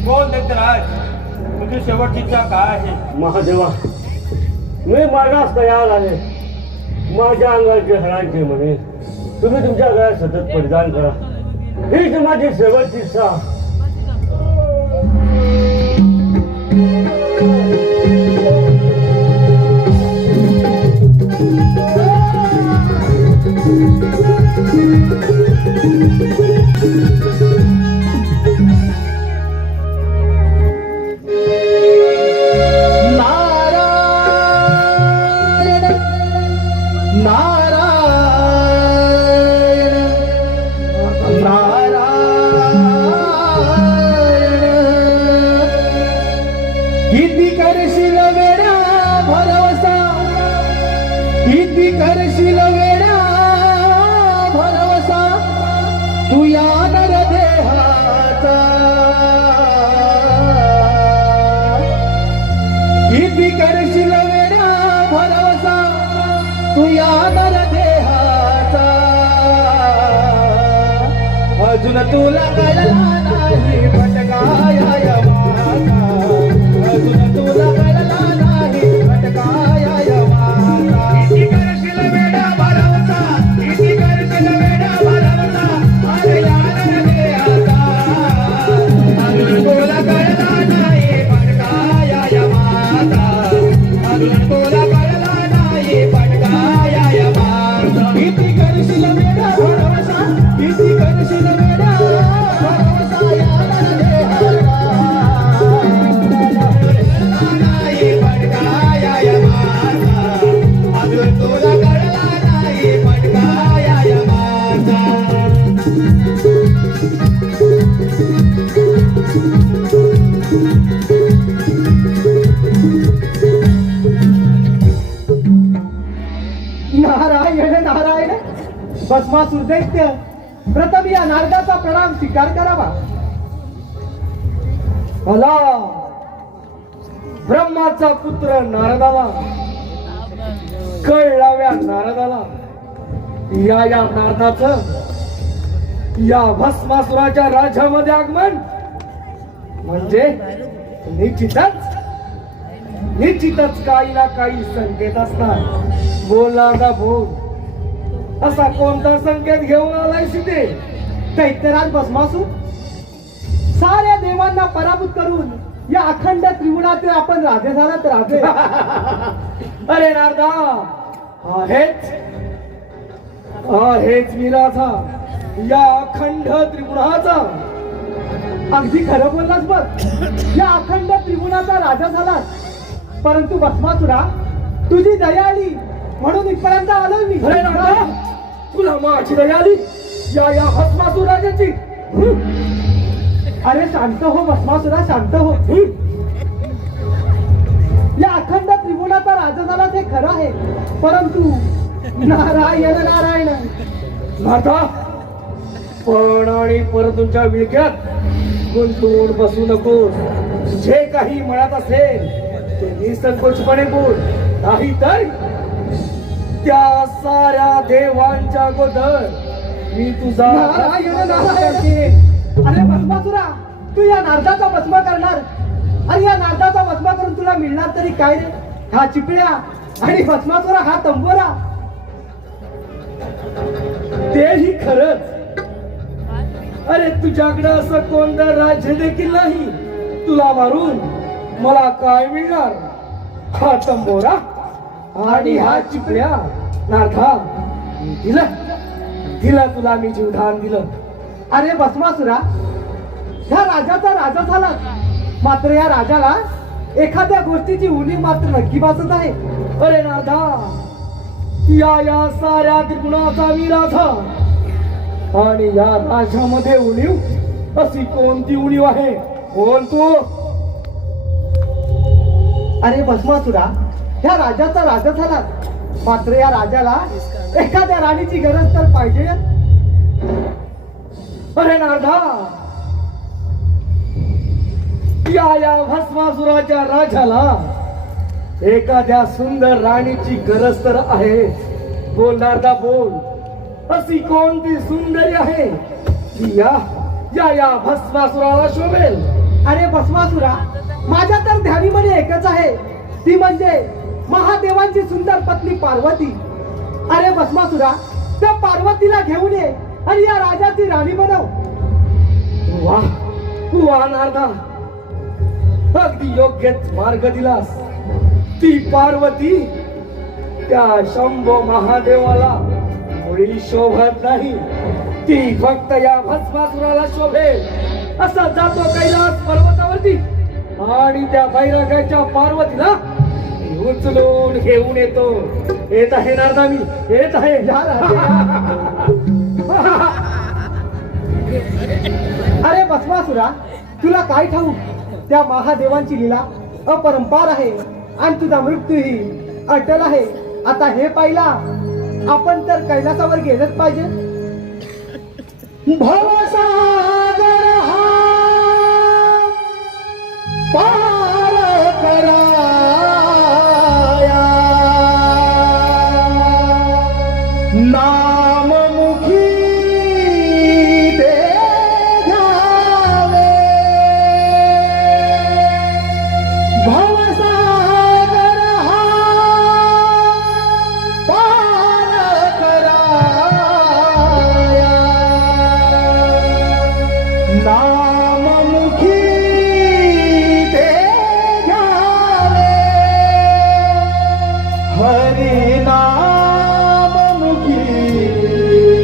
कोण दत्तराज, तुझी शेवटची इच्छा काय आहे? महादेवा, मी मागास तयार आहे. माझ्या अंगाचे हरांचे म्हणे तुम्ही तुमच्या घरात सतत परिधान करा. हीच माझी शेवटची इच्छा. किती करशील वेडा भरवसा, किती करशील वेडा भरवसा, तू या नर देहाचा. किती करशील वेडा भरवसा, तू या नर देहाचा. अजून तुला कळला नाही भटकाया माझा, अजून तुला कळला नाही भटकाया माझा. किती करशील वेडा भरवसा, किती करशील वेडा भरवसा, अरे या नर देहाचा. अजून तुला कळला नाही भटकाया माझा, अजून तुला कळला नाही भटकाया माझा. किती करशील वेडा भरवसा, किती करशील वेडा भरवसा, या नर देहाचा. भस्मासूर दैत्य प्रथम या नारदाचा प्रणाम स्वीकार करावा. भला ब्रह्माचा पुत्र नारदाला कळलाव्या नारदाला या नारदाचं या भस्मासुराच्या राज्यामध्ये आगमन म्हणजे निश्चितच काही ना काही संकेत असतात. बोलला बोल, असा कोणता संकेत घेऊन आलाय सीते? दैत्यराज भस्मासूर साऱ्या देवांना पराभूत करून या अखंड त्रिगुणाचे आपण राजे झालात राजे. अरे नारदा, हेच मी राजा या अखंड त्रिगुणाचा. अगदी खरं बोललास बघ. या अखंड त्रिगुणाचा राजा झालास. परंतु भस्मासुरा तुझी दया आली म्हणून इथपर्यंत आलोय मी. अरे नारदा, तुला माझी दया आली या भस्मासूर राजाची? अरे शांत हो भस्मासुरा, शांत हो. या अखंड त्रिगुणाचा राजा झाला ते खरं आहे, परंतु नारायण नारायण नारदा, पण आणि परतूंच्या विळख्यात गुंतून बसू नको. जे काही म्हणत असेल ते निसंकोचपणे बोल, नाही तर त्या साऱ्या देवांच्या अगोदर मी तुझा नारायण नारायण. अरे भस्मासुरा, तू या नारदाचा भस्म करणार. अरे या नारदाचा भस्म करून तुला मिळणार तरी काय रे? हा चिपळ्या आणि भस्मासुरा हा तंबोरा. तेही खरंच. अरे तुझ्याकडे असं कोणतं राज्य देखील नाही. तुला मारून मला काय मिळणार? हा तंबोरा आणि हा चिपळ्या. नारदा, दिलं तुला मी जीवदान दिलं. अरे भस्मासुरा, ह्या राजाचा राजा झाला, मात्र या राजाला एखाद्या गोष्टीची उणीव मात्र नक्की भासत आहे. अरे नारदा, या साऱ्या त्रिगुणाचा मी राजा आणि या राजामध्ये उणीव अशी कोणती उणीव आहे? कोण तू? अरे भस्मासुरा, ह्या राजाचा राजा झाला, मात्र या राजाला एखाद्या राणीची गरज तर पाहिजे. अरे नारदा, या भस्मासुराच्या राजाला एखाद्या सुंदर राणीची गरज तर आहे. बोल नारदा, बोल. अशी कोणती सुंदरी आहे जी या भस्मासुराला शोभेल? अरे भस्मासुरा, माझ्या तर ध्यानीमध्ये एकच आहे, ती म्हणजे महादेवांची सुंदर पत्नी पार्वती. अरे भस्मासुरा, त्या पार्वतीला घेऊन ये आणि या राजाची राणी बनव. वा नारदा, अगदी योग्यच मार्ग दिलास. ती पार्वती त्या शंभो महादेवाला मुळी शोभत नाही. ती फक्त या भस्मासुराला शोभेल. असा जातो कैलास पर्वतावरती आणि त्या बैरागाच्या पार्वतीला उचलून घेऊन येतो. येत आहे नारदा, मी येत आहे. अरे भस्मासुरा, तुला काय ठाऊक, त्या महादेवांची लीला अपरंपार आहे आणि तुझा मृत्यूही अटल आहे. आता हे पाहिला आपण तर कैलासावर गेलंच पाहिजे. भवसागर हा पार कराया, नाममुखी ते घ्यावे. भवसागर हा पार कराया, नाममुखी ते घ्यावे. हरी नाममुखी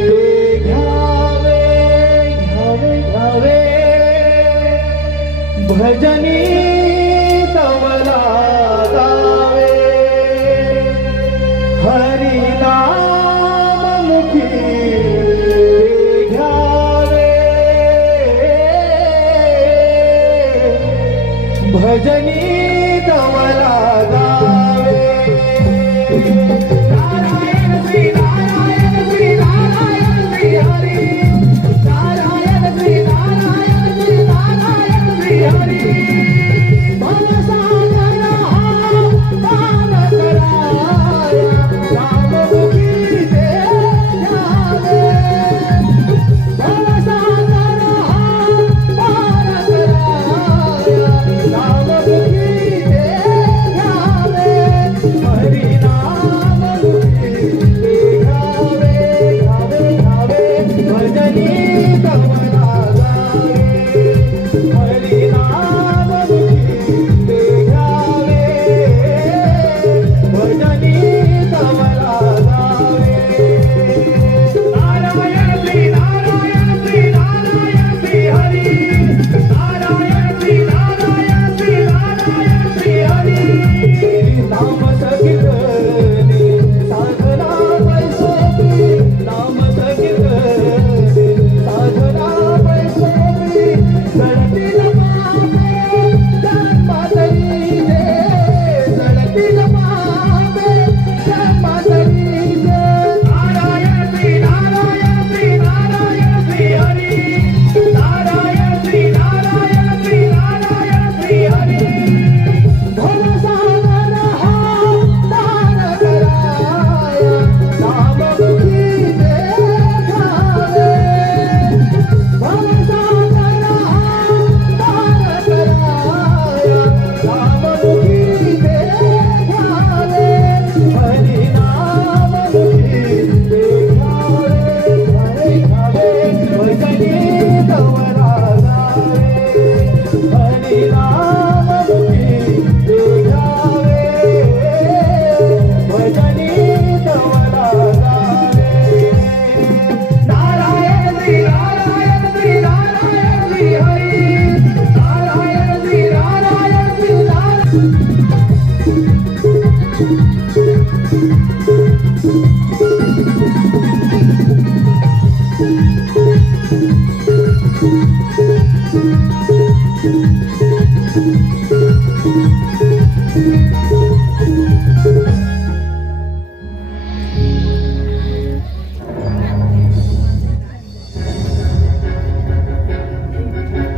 ते घ्यावे, घ्यावे घ्यावे. भजनी तवला गावे. हरी नाममुखी ते घ्यावे. भजनी तवला गावे. नारायण श्री नारायण श्री नारायण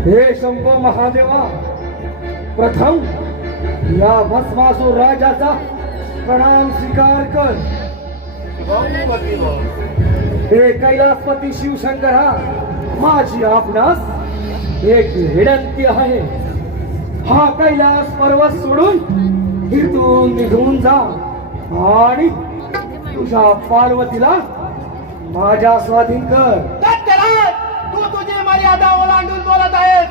हे शंभो महादेवा, प्रथम या भस्मासूर राजाचा प्रणाम स्वीकार कर. हे कैलासपती शिवशंकरा, माझी आपणास एक विनंती आहे. हा कैलास पर्वत सोडून इथून निघून जा आणि तुझ्या पार्वतीला माझ्या स्वाधीन कर. तू तुझी मर्यादा ओलांडून बोलत आहेस.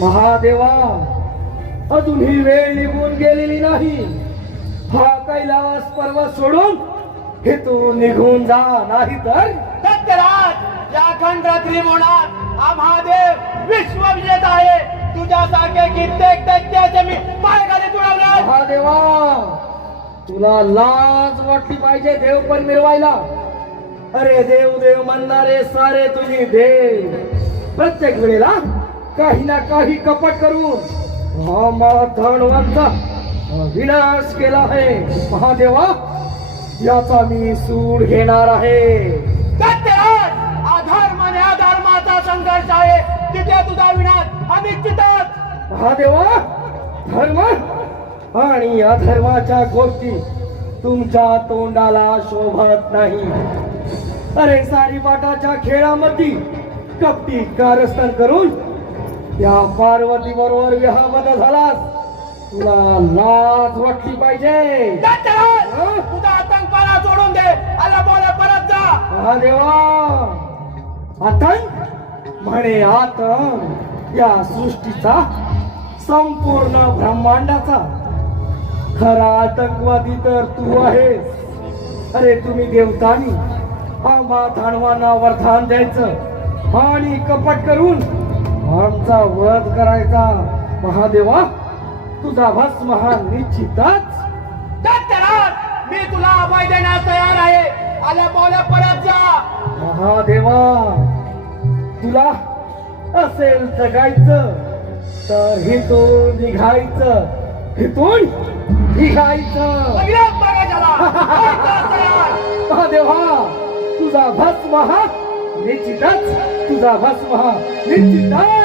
महादेवा, अजूनही वेळ निघून गेलेली नाही. हा कैलास पर्वत सोडून इथून निघून जा, नाही तर सत्यराज, या अखंड त्रिभुवनात हा महादेव विश्वविजेता आहे. तुझ्यासारखे कित्येक दैत्याचे मी पायखाली तुडवले. महादेवा, तुला लाज वाटली पाहिजे देव पण मिरवायला. अरे देव देव म्हणणारे सारे तुझी देव प्रत्येक वेळेला काही ना काही कपट करून हा धनवंता विनाश केला आहे. महादेवा, याचा मी सूड घेणार आहे. सत्यराज, अधर्म आणि अधर्माचा संघर्ष आहे. तिथे तुझा विनाश अनिश्चितच. महादेवा, धर्म आणि अधर्माच्या गोष्टी तुमच्या तोंडाला शोभत नाही. अरे सारीपाटाच्या खेळामध्ये कपटी कारस्थान करून या पार्वती बरोबर विवाहबद्ध झालास. तुला लाज वाटली पाहिजे. तुझा आतंकपणा सोडून दे. आला बोला परत जा. महादेवा, आतंक म्हणे आतंक या सृष्टीचा, संपूर्ण ब्रह्मांडाचा खरा आतंकवादी तर तू आहेस. अरे तुम्ही देवतांनी आम्हा धानवांना वरदान द्यायचं आणि कपट करून आमचा वध करायचा. महादेवा, तुझा भस्म हा निश्चितच. मी तुला अभय देण्यास तयार आहे. आल्या बोल्या परत जा. महादेवा, तुला असेल जगायचं तर हिथून निघायचं, हिथून निघायचं. बघा झाला. महादेवा, तुझा भस्म हा निश्चितच तुझा भस्म निश्चितच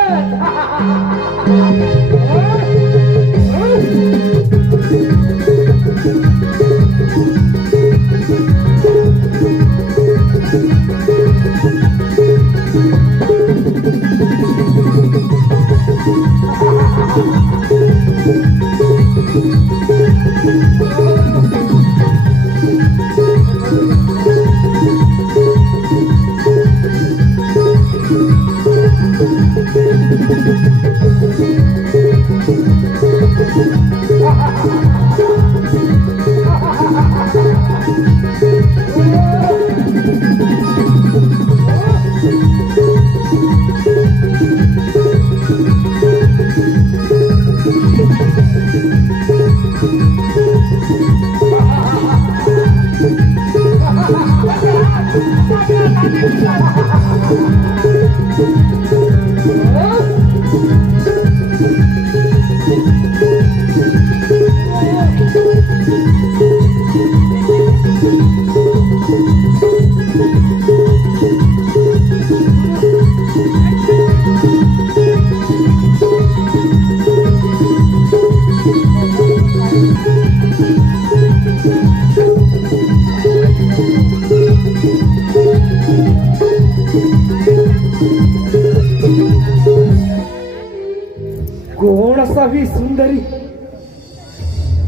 कोण असावी सुंदरी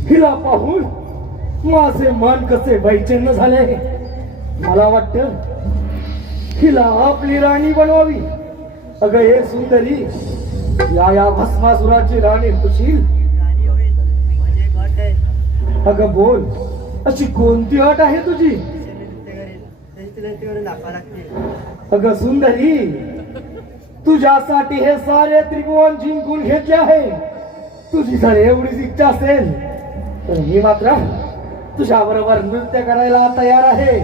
हिला पाहून माझे मन कसे बैचेन झाले. मला वाटत हिला आपली राणी बनवावी. अगं हे सुंदरी या भस्मासुराची राणी होशील. अगं बोल अशी कोणती अट आहे तुझी. अगं सुंदरी तुझ्यासाठी हे सारे त्रिभुवन जिंकून घेतले आहे. तुझी जर एवढीच इच्छा असेल तर मी मात्र तुझ्या बरोबर नृत्य करायला तयार आहे.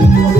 रे